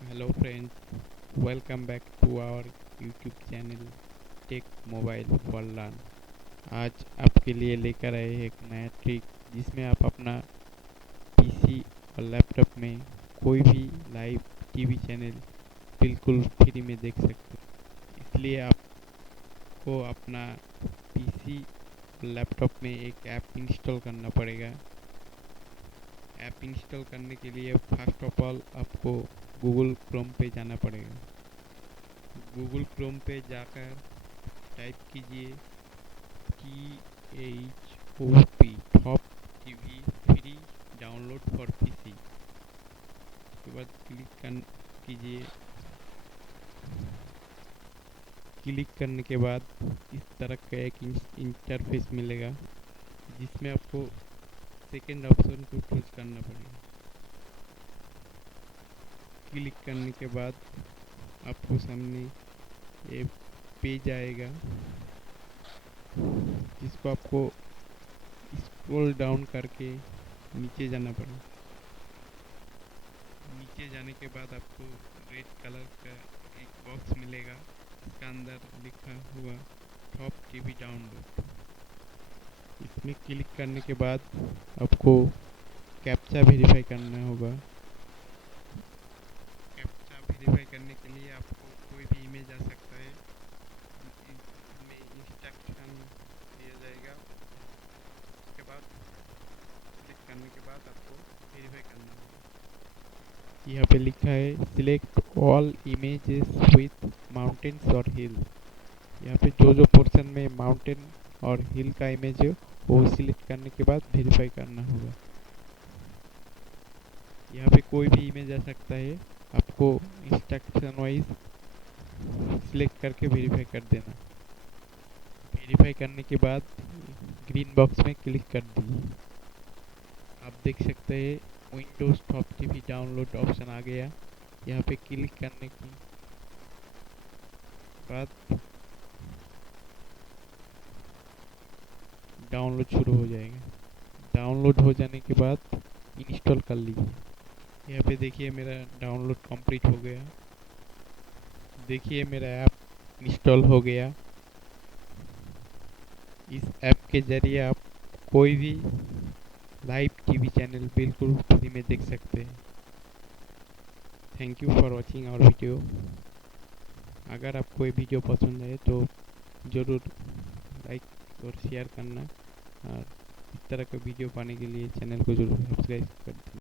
Hello friends, welcome back to our YouTube channel tech mobile for learn. आज आपके लिए लेकर आए हैं एक नया ट्रिक जिसमें आप अपना पीसी और लैपटॉप में कोई भी लाइव टीवी चैनल बिल्कुल फ्री में देख सकते हैं। इसलिए आपको अपना पीसी और लैपटॉप में एक ऐप इंस्टॉल करना पड़ेगा। ऐप इंस्टॉल करने के लिए फर्स्ट ऑफ ऑल आपको गूगल क्रोम पे जाना पड़ेगा। गूगल क्रोम पे जाकर टाइप कीजिए THOP top TV free download for PC. उसके बाद कीजिए। क्लिक करने के बाद इस तरह का एक इंटरफेस मिलेगा जिसमें आपको सेकेंड ऑप्शन को चूज करना पड़ेगा। क्लिक करने के बाद आपको सामने एक पेज आएगा जिसको आपको स्क्रॉल डाउन करके नीचे जाना पड़ेगा। नीचे जाने के बाद आपको रेड कलर का एक बॉक्स मिलेगा, इसका अंदर लिखा हुआ टॉप टीवी डाउनलोड। इसमें क्लिक करने के बाद आपको कैप्चा वेरीफाई करना होगा। कैप्चा वेरीफाई करने के लिए आपको कोई भी इमेज आ सकता है, इसमें इंस्ट्रक्शन दिया जाएगा। उसके बाद क्लिक करने के बाद आपको वेरीफाई करना होगा। यहाँ पे लिखा है select all images with mountains और हिल। यहाँ पे जो पोर्शन में माउंटेन और हिल का इमेज है वो सिलेक्ट करने के बाद वेरीफाई करना होगा। यहाँ पे कोई भी इमेज आ सकता है, आपको इंस्ट्रक्शन वाइज सिलेक्ट करके वेरीफाई कर देना। वेरीफाई करने के बाद ग्रीन बॉक्स में क्लिक कर दीजिए। आप देख सकते हैं Windows top TV download option आ गया। यहाँ पे क्लिक करने के बाद डाउनलोड शुरू हो जाएगा। डाउनलोड हो जाने के बाद इंस्टॉल कर लीजिए। यहाँ पे देखिए मेरा डाउनलोड कंप्लीट हो गया। देखिए मेरा ऐप इंस्टॉल हो गया। इस ऐप के जरिए आप कोई भी लाइव टीवी चैनल बिल्कुल फ्री में देख सकते हैं। Thank you for watching our video. अगर आपको ये वीडियो पसंद आए तो ज़रूर लाइक और शेयर करना, और इस तरह का वीडियो पाने के लिए चैनल को जरूर सब्सक्राइब कर दें।